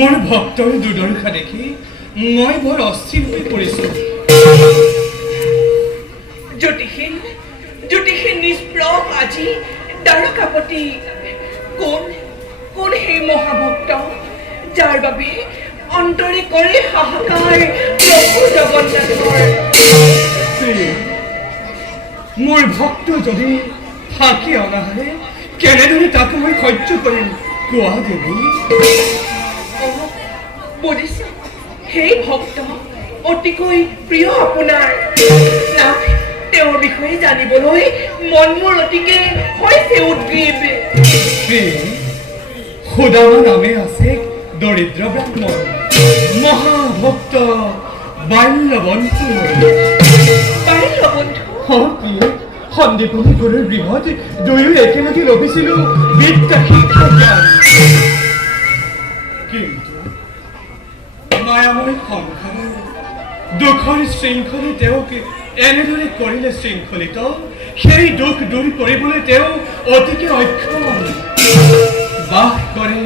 মোৰ ভক্তৰ দুৰ্দশা দেখি মই বৰ অস্থিৰ হৈ পৰিছো। জ্যোতিষী নিষ্প্ৰভ আজি দ্বাৰকাপতি কোন সেই মহাভক্ত যাৰ বাবে অন্তৰে কৰে হাহাকাৰ প্ৰভু জগন্নাথৰ। মোৰ ভক্ত যদি ফাঁকি অনা হয় কেনেদৰে তাকে মই সহ্য কৰিম কোৱা দেৱী? বুজিছো, সেই ভক্ত অতিকৈ প্ৰিয় আপোনাৰ। তেওঁৰ বিষয়ে জানিবলৈ মন মোৰ অতিকে হৈছে উদ্গ্ৰীৱ। সুদামা নামে আছে দৰিদ্ৰ ব্ৰাহ্মণ মহাভক্ত বাল্যবন্ধু। সন্দীপনী গুৰুৰ গৃহত দুয়ো একেলগে লভিছিলো বিদ্যা শিক্ষা জ্ঞান। কিন্তু মায়াময় সংসাৰৰ দুখৰ শৃংখলে তেওঁক এনেদৰে কৰিলে শৃংখলিত। সেই দুখ দূৰ কৰিবলৈ তেওঁ অতিকে অক্ষম। বাস কৰে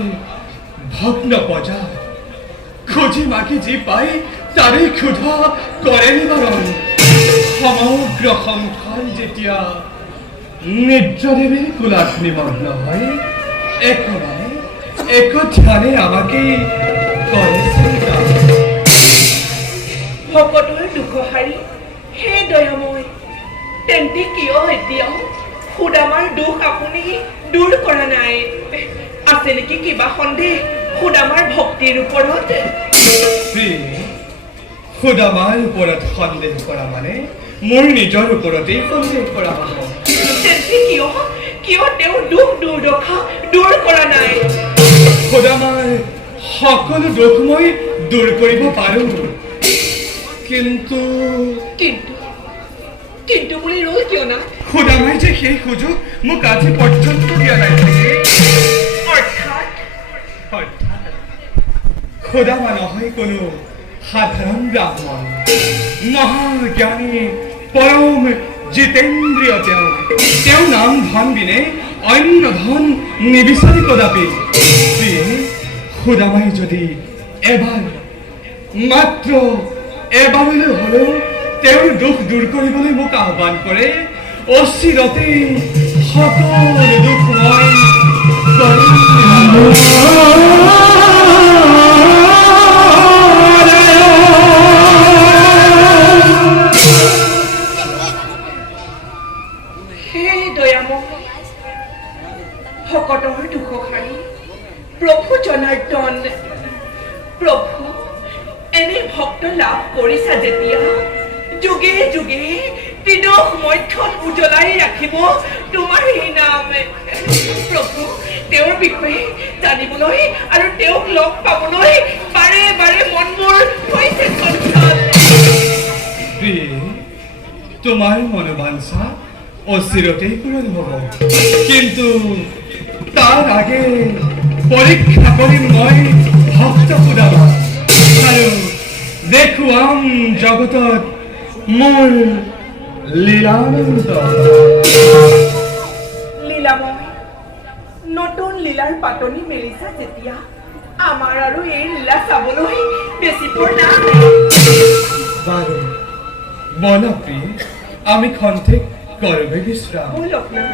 ভগ্ন পজা, খুঁজি মাগি যি পায় তাৰে ক্ষুধা কৰে নিবাৰণ। সমগ্ৰ সংসাৰ যেতিয়া নিদ্ৰাদেৱে কোলাত নিমগ্ন হয় একেবাৰে এক ধ্যানে আমাকে কৰে চিন্তা। ভকতৰ দুখহাৰী হে দয়াময়, তেন্তে কিয় এতিয়াও সুদামাৰ দুখ আপুনি দূৰ কৰা নাই? আছে নেকি কিবা সন্দেহ সুদামাৰ ভক্তিৰ ওপৰত? সুদামাৰ ওপৰত সন্দেহ কৰা মানে মোৰ নিজৰ ওপৰতেই সন্দেহ কৰা হ'ব। তেন্তে কিয় তেওঁ দুখ দুৰ্দশা দূৰ কৰা নাই? সুদামাৰ সকলো দুখ মই দূৰ কৰিব পাৰোঁ, কিন্তু কিন্তু বুলি ৰ'ল কিয় না? সুদামাই যে সেই সুযোগ মোক আজি পৰ্যন্ত দিয়া নাই। অৰ্থাৎ সুদামা নহয় কোনো সাধাৰণ ব্ৰাহ্মণ, মহাজ্ঞানী পৰম জিতেন্দ্ৰিয়। তেওঁ নাম ধন বিনে অন্য ধন নিবিচাৰি কদাপি। সুদামাই যদি এবাৰ মাত্ৰ এবাৰলৈ হ'লেও তেওঁৰ দুখ দূৰ কৰিবলৈ মোক আহ্বান কৰে, অচিৰতে সকলো দুখ মই হে দয়াময় ভকতৰ দুখহাৰী প্ৰভু জনাৰ্দন, প্ৰভু এনে ভক্ত লাভ কৰিছা যেতিয়া যুগে যুগে দিনৰ মধ্যত উজ্বলাই ৰাখিব তোমাৰ এই নাম। প্ৰভু তেওঁৰ বিষয়ে জানিবলৈ আৰু তেওঁক লগ পাবলৈ বাৰে বাৰে মনবোৰ হৈছে চঞ্চল। তোমাৰ মনোবাঞ্ছা অচিৰতেই পূৰণ হ'ব, কিন্তু তাৰ আগে পৰীক্ষা কৰিম মই ভক্ত সুদামা আৰু দেখুৱাম জগতত মোৰ লীলানন্দ। লীলাময় নতুন লীলাৰ পাতনি মেলিছা যেতিয়া আমাৰ আৰু এই লীলা চাবলৈ বেছি পৰ নাই। বাৰু বলা প্ৰিয়, আমি খন্তেক কৰবে বিশ্ৰাম। ব'লক না।